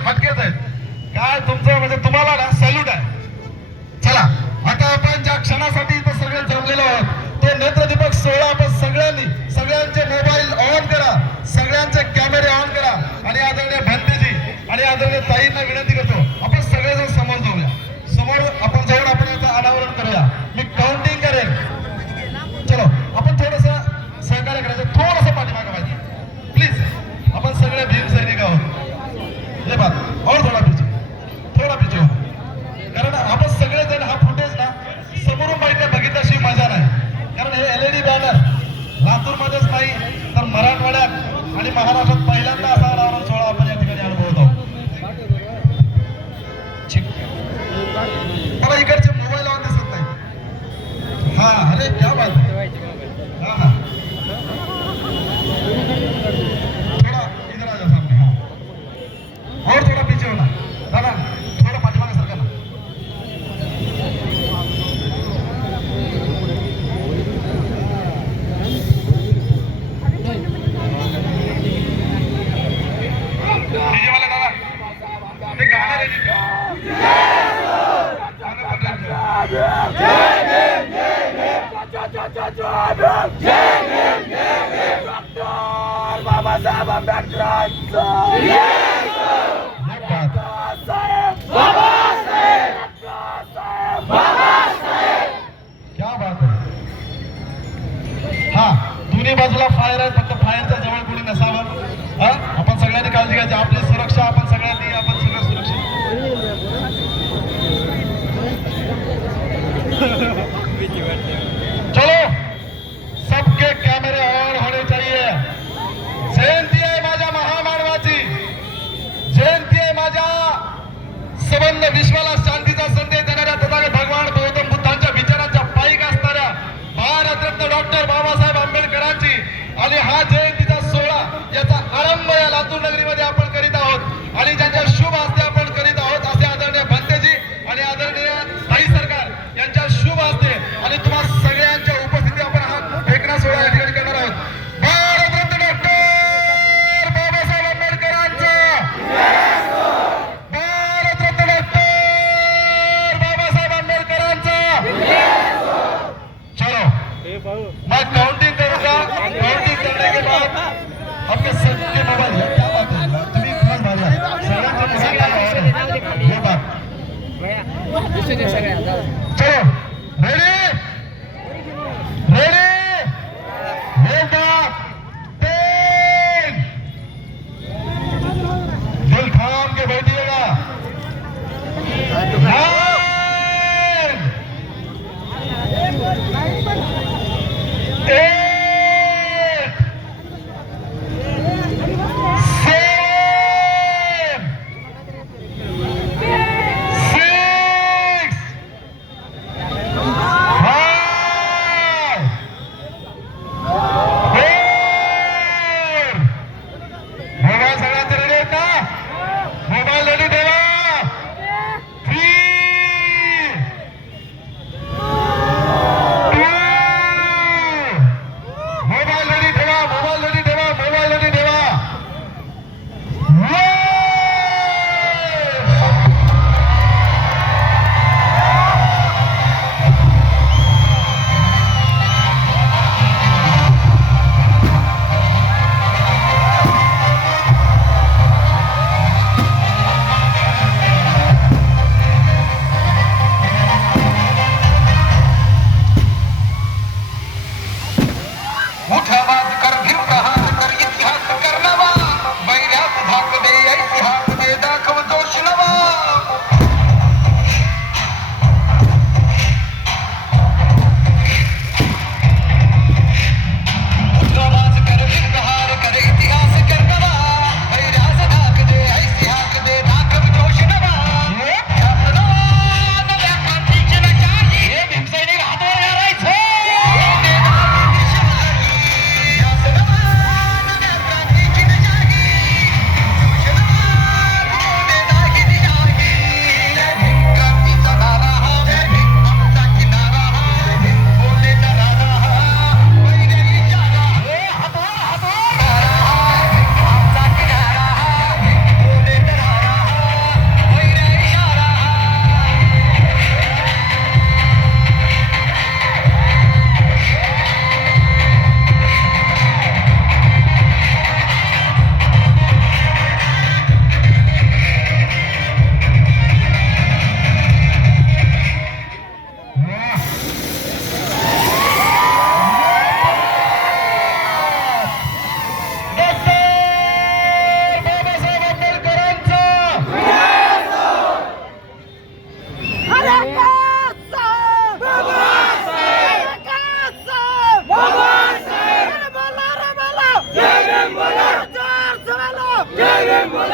आहेत आहेत. काय तुमचं म्हणजे तुम्हाला ना सॅल्यूट आहे. चला आता आपण ज्या क्षणासाठी Hep yavaş. डॉक्टर बाबासाहेब दोन्ही बाजूला फायर आहे फक्त फायरच्या जवळ कोणी नसावं हा आपण सगळ्यांनी काळजी घ्यायची आपली सुरक्षा आपण सगळ्यांनी आपण सगळ्या सुरक्षित विश्वाला शांतीचा संदेश मैं काउंटिंग करूंगा काउंटिंग करने के बाद आपके सबके मोबाइल है क्या बात है तुम्हें फोन बात चलो. জয় বেঙ্গল